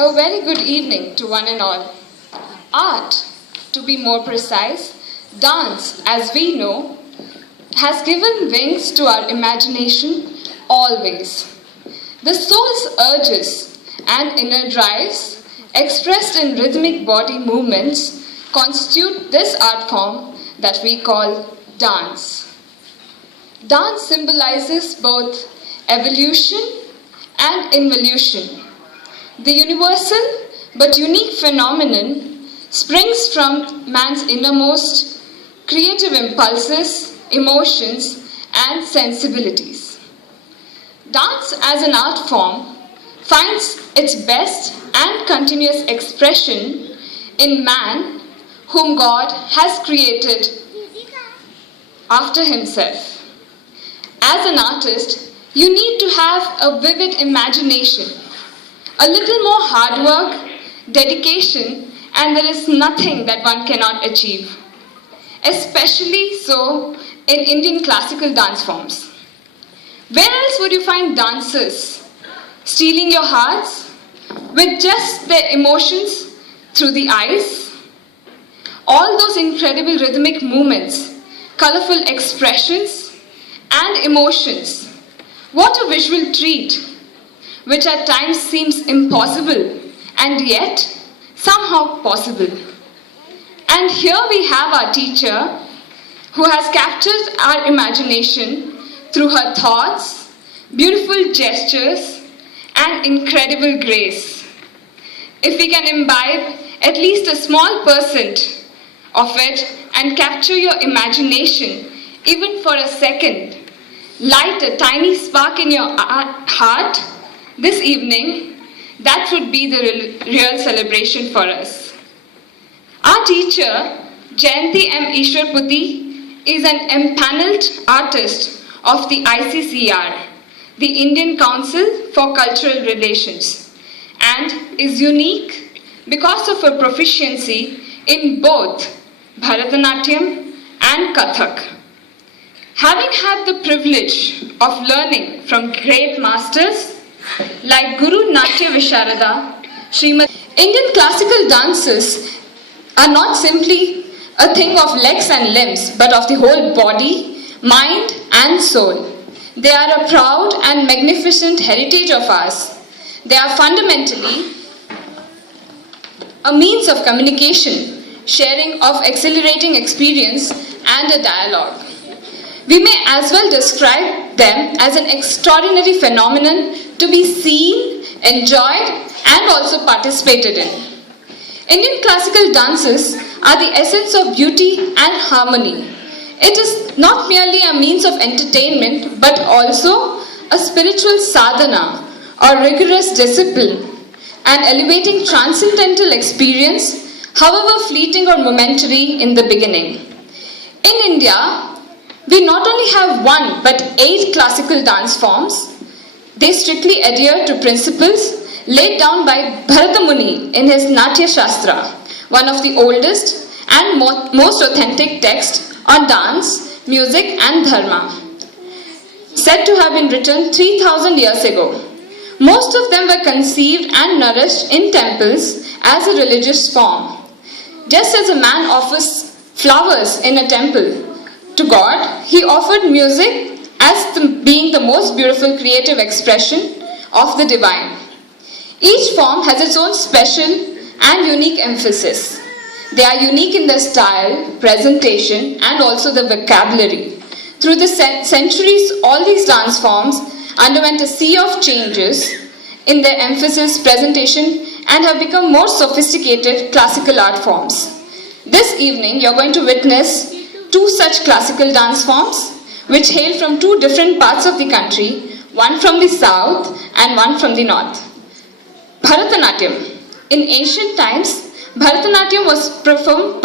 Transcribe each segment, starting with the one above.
A very good evening to one and all. Art, to be more precise, dance, as we know, has given wings to our imagination always. The soul's urges and inner drives, expressed in rhythmic body movements, constitute this art form that we call dance. Dance symbolizes both evolution and involution. The universal but unique phenomenon springs from man's innermost creative impulses, emotions, and sensibilities. Dance as an art form finds its best and continuous expression in man, whom God has created after himself. As an artist, you need to have a vivid imagination, a little more hard work, dedication, and there is nothing that one cannot achieve. Especially so in Indian classical dance forms. Where else would you find dancers stealing your hearts with just their emotions through the eyes? All those incredible rhythmic movements, colorful expressions, and emotions. What a visual treat, which at times seems impossible and yet somehow possible. And here we have our teacher who has captured our imagination through her thoughts, beautiful gestures, and incredible grace. If we can imbibe at least a small percent of it and capture your imagination even for a second, light a tiny spark in your heart this evening, that would be the real celebration for us. Our teacher, Jayanti M. Ishwarputty, is an empaneled artist of the ICCR, the Indian Council for Cultural Relations, and is unique because of her proficiency in both Bharatanatyam and Kathak. Having had the privilege of learning from great masters like Guru Natya Visharada, Srimati. Indian classical dances are not simply a thing of legs and limbs, but of the whole body, mind, and soul. They are a proud and magnificent heritage of ours. They are fundamentally a means of communication, sharing of exhilarating experience, and a dialogue. We may as well describe them as an extraordinary phenomenon to be seen, enjoyed, and also participated in. Indian classical dances are the essence of beauty and harmony. It is not merely a means of entertainment, but also a spiritual sadhana or rigorous discipline, an elevating transcendental experience, however fleeting or momentary in the beginning. In India, we not only have one but 8 classical dance forms. They strictly adhere to principles laid down by Bharata Muni in his Natya Shastra, one of the oldest and most authentic texts on dance, music, and dharma, said to have been written 3,000 years ago. Most of them were conceived and nourished in temples as a religious form. Just as a man offers flowers in a temple to God, he offered music as being the most beautiful creative expression of the divine. Each form has its own special and unique emphasis. They are unique in their style, presentation, and also the vocabulary. Through the centuries, all these dance forms underwent a sea of changes in their emphasis, presentation, and have become more sophisticated classical art forms. This evening, you're going to witness 2 such classical dance forms, which hail from 2 different parts of the country, one from the south and one from the north. Bharatanatyam. In ancient times, Bharatanatyam was performed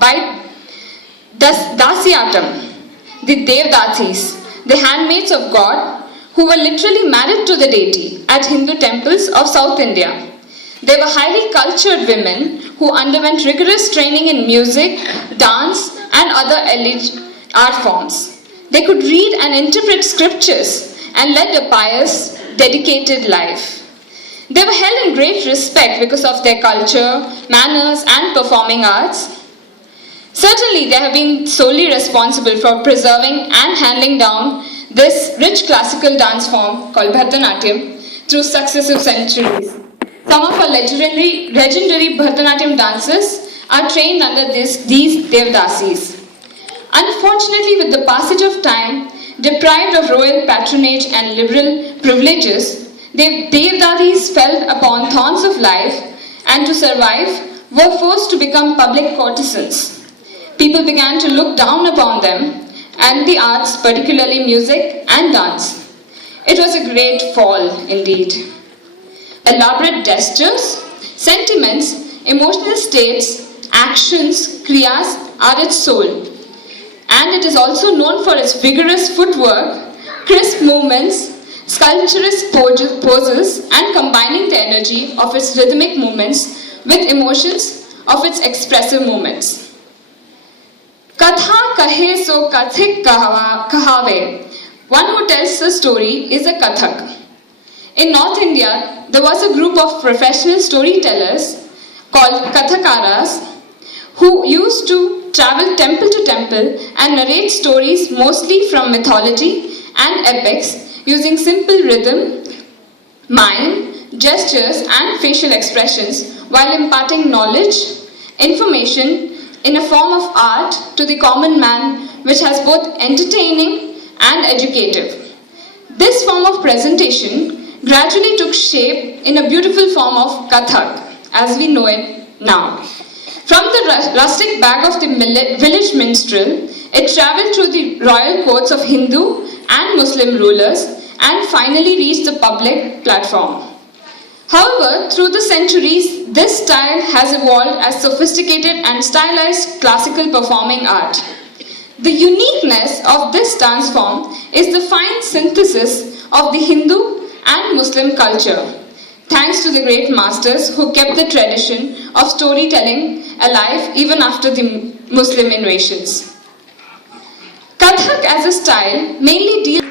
by Dasyatam, the Devdasis, the handmaids of God, who were literally married to the deity at Hindu temples of South India. They were highly cultured women who underwent rigorous training in music, dance, and other art forms. They could read and interpret scriptures and led a pious, dedicated life. They were held in great respect because of their culture, manners, and performing arts. Certainly, they have been solely responsible for preserving and handing down this rich classical dance form called Bharatanatyam through successive centuries. Some of our legendary Bharatanatyam dancers are trained under these Devdasis. Unfortunately, with the passage of time, deprived of royal patronage and liberal privileges, the Devdasis fell upon thorns of life and to survive were forced to become public courtesans. People began to look down upon them and the arts, particularly music and dance. It was a great fall indeed. Elaborate gestures, sentiments, emotional states, actions, kriyas are its soul. And it is also known for its vigorous footwork, crisp movements, sculpturous poses, and combining the energy of its rhythmic movements with emotions of its expressive movements. Katha kahe so kathik kahave. One who tells a story is a Kathak. In North India, there was a group of professional storytellers called Kathakaras who used to travel temple to temple and narrate stories mostly from mythology and epics using simple rhythm, mime, gestures and facial expressions while imparting knowledge, information in a form of art to the common man which has both entertaining and educative. This form of presentation gradually took shape in a beautiful form of Kathak as we know it now. From the rustic bag of the village minstrel, it travelled through the royal courts of Hindu and Muslim rulers and finally reached the public platform. However, through the centuries, this style has evolved as sophisticated and stylized classical performing art. The uniqueness of this dance form is the fine synthesis of the Hindu and Muslim culture, thanks to the great masters who kept the tradition of storytelling alive even after the Muslim invasions. Kathak as a style mainly deals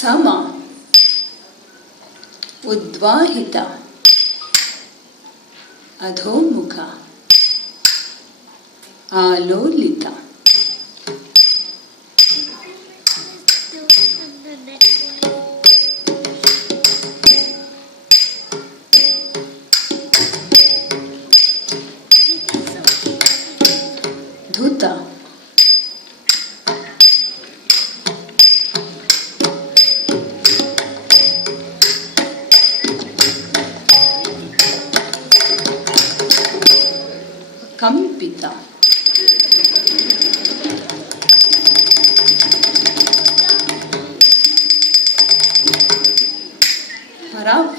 Sama, Udvahita, Adhomukha, Alolita. Dhuta, Kampita,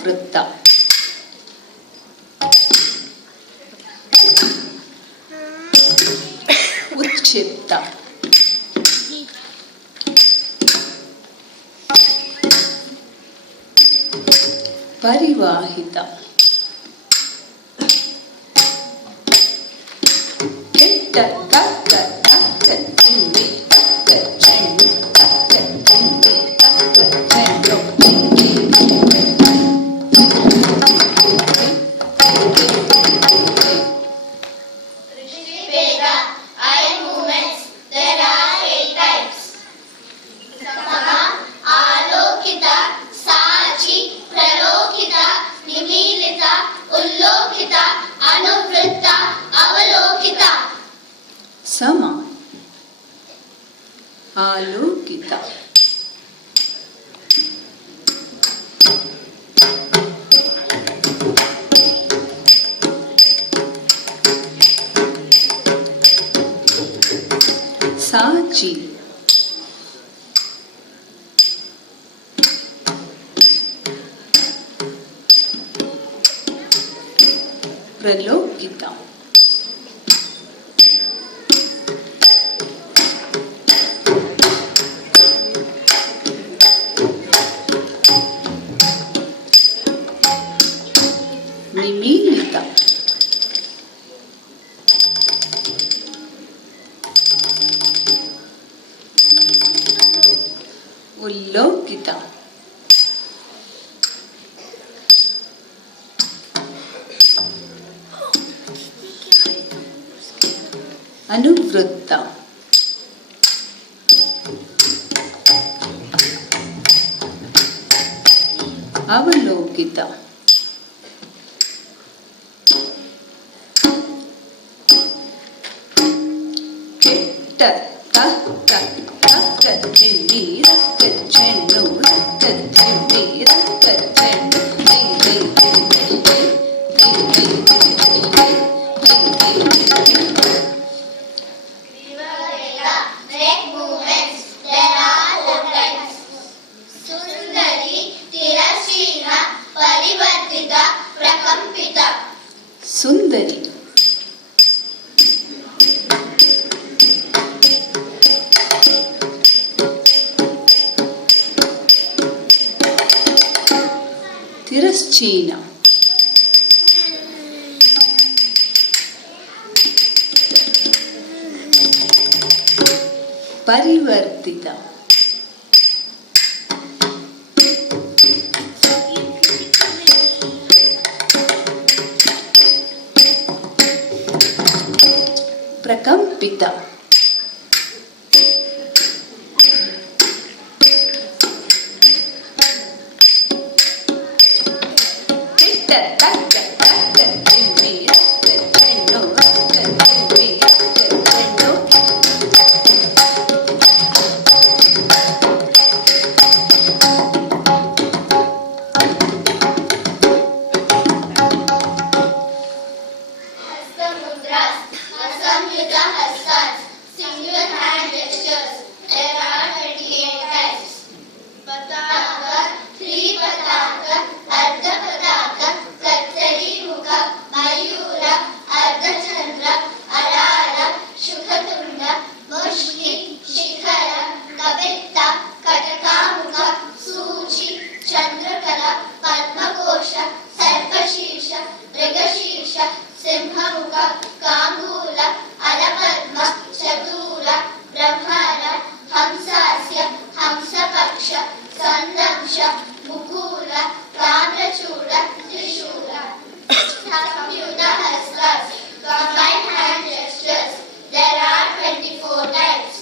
ಅನುವೃತ್ತ ಉತ್ಕ್ಷಿಪ್ತ ಪರಿವಾಹಿತ ಕೆಟ್ಟ ತಕ್ಕ ತಕ್ಕ ತಿಂಡಿ ತಕ್ಕ ಚೆಂಡು ತಕ್ಕ ತಿಂಡಿ ತಕ್ಕ ಚೆಂಡು Veda, eye movements, there are 8 types. Sama, Alokita, Sachi, Pralokita, Nimilita, Ullokita, Anuvritta, Avalokita. ಸಮ ಆಲೋಕಿತ ಸಾಚಿ ಪ್ರಲೋಕಿತ ನಿಮೀಲಿತ ಉಲ್ಲೋಕಿತ ಅನುವೃತ್ತ ಅವಲೋಕಿತ ಕೆಟ್ಟ ತಕ್ಕ ತಕ್ಕ ತಿಂಡಿ ರಕ್ಕ ಚೆಂಡು ರಕ್ಕ ತಿಂಡಿ ರಕ್ಕ ಚೆಂಡು high high high high high high high high high high Veda, leg movements, there are 4 types. Sundari, Tirashina, Parivartita, Prakampita. ಸುಂದರಿ ತಿರಶ್ಚೀನ ಪರಿವರ್ತಿತ ಪ್ರಕಂಪಿತ ಕೆಟ್ಟ ತಕ್ಕ ತಕ್ಕ ತಿಂಡಿ ರಕ್ಕ ಚೆಂಡು ರಕ್ಕ ತಿಂಡಿ ರಕ್ಕ ಚೆಂಡು Hasta mudras, Asamyuta hastas, singular hand gestures, there are 28 types. Pataka, 3 pataka, Ardha pataka, Kattari mukha, Mayura, Ardha chandra, Arara, Shukhatunda, Mushki, Shikhara, Kavitta, Katakamukha, Suchi, Chandrakala, Padmakosha, Sarpashisha, Mrigashisha, Simhamukha, Kangula, Alapadma, Chatula, Brahmana, Hamsasya, Hamsapaksha, Sandamsha, Mukula, Kamrachuda, Trishula. Samyuta hastas, combined hand gestures, there are 24 types.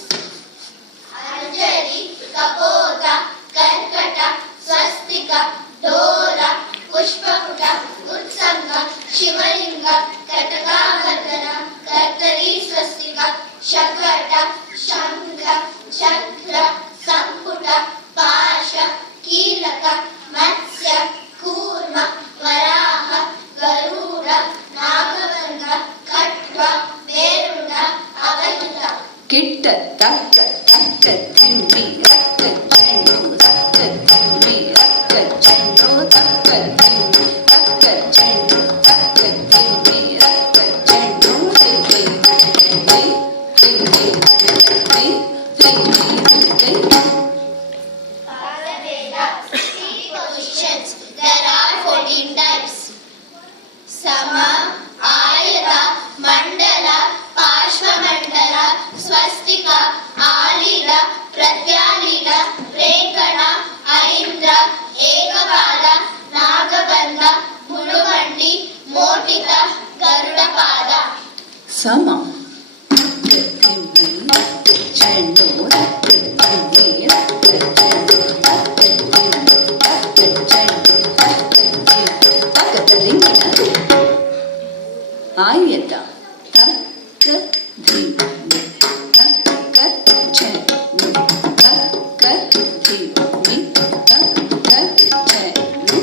Anjali, Kapota, Karkata, Swastika, Dora, Pushpakuta, Utsanga, Shivalinga, Katakamardana, Kartari Swastika, Shakata, Shankha, Chakra, Samputa, Pasha, Kilaka, Matsya, Kurma, Varaha, Garuda, Nagavanga, Katva, Veruna, Avaita. ಕೆಟ್ಟ ತಕ್ಕ ತಕ್ಕ ತಿಂಡಿ ರಕ್ಕ ಚೆಂಡು ರಕ್ಕ ತಿಂಡಿ ರಕ್ಕ ಚೆಂಡು ತಕ್ಕ ತಿಂಡಿ ಸಮ ಆಯತ ಮಂಡಲ ಪಾರ್ಶ್ವಮಂಡಲ ಸ್ವಸ್ತಿಕ ಆಲೀಢ ಪ್ರತ್ಯಾಲೀಢ ರೇಖಣ ಐಂದ್ರ ಏಕಪಾದ ನಾಗಬಂಧ ಮುಳುಮಂಡಿ ಮೋಟಿತ ಗರುಡಪಾದ ಸಮ ಚೆಂಡು ಆಯತ ತಕ್ಕ ಧಿ ತಕ್ಕ ಚೆನ್ನು ತಕ್ಕ ಧಿ ಮಿ ತಕ್ಕ ಚೆನ್ನು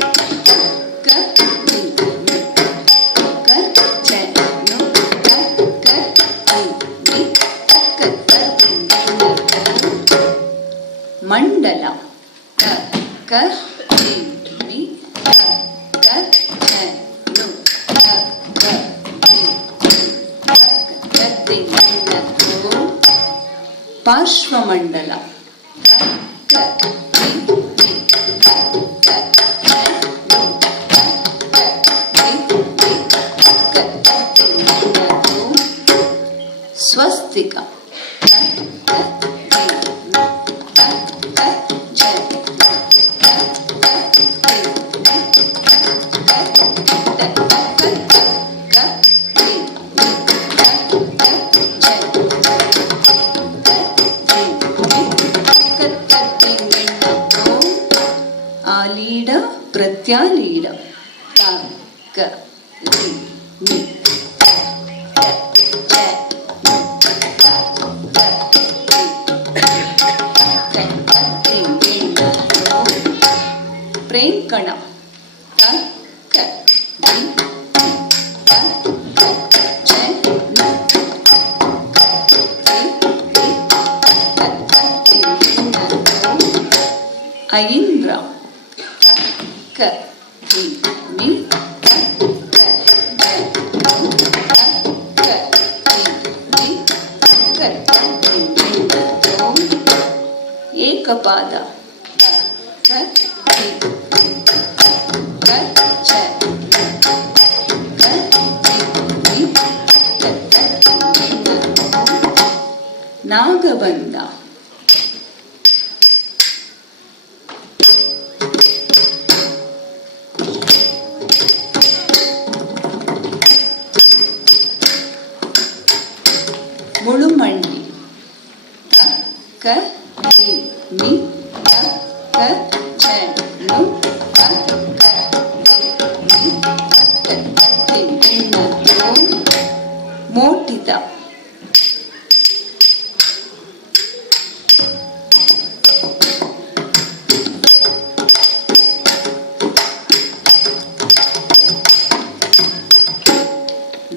ತಕ್ಕ ಧಿ ಮಿ ತಕ್ಕ ಚೆನ್ನು ತಕ್ಕ ಧಿ ಮಿ ತಕ್ಕ ಧಿ ಮಂಡಲ ತಕ್ಕ ಧಿ ಮಿ ತಕ್ಕ ಚೆನ್ನು ತಕ್ಕ ಪಾರ್ಶ್ವಮಂಡಲ ಸ್ವಸ್ತಿಕ ಆಲೀಢ ಪ್ರತ್ಯಾಲೀಢ ತಕ್ಕ ಧಿ ಮಿ ಪ್ರೇಂಕಣ ತಕ್ಕ ಧಿ ಐಂದ್ರ ತಕ್ಕ ಧಿ ಮಿ ತಕ್ಕ ಧಿ ಮಿ ಏಕಪಾದ ತಕ್ಕ ಧಿ ತಕ್ಕ ನಾಗಬಂಧ ಮುಳುಮಂಡಿ ತಕ್ಕ ಧಿ ಮಿ ತಕ್ಕ ಚೆನ್ನು ತಕ್ಕ ಧಿ ಮಿ ಮೋಟಿತ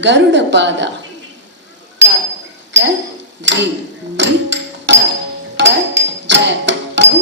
ಗರುಡಪಾದ ತಕ್ಕ ಧಿ ಮಿ ತಕ್ಕ ಚೆನ್ನು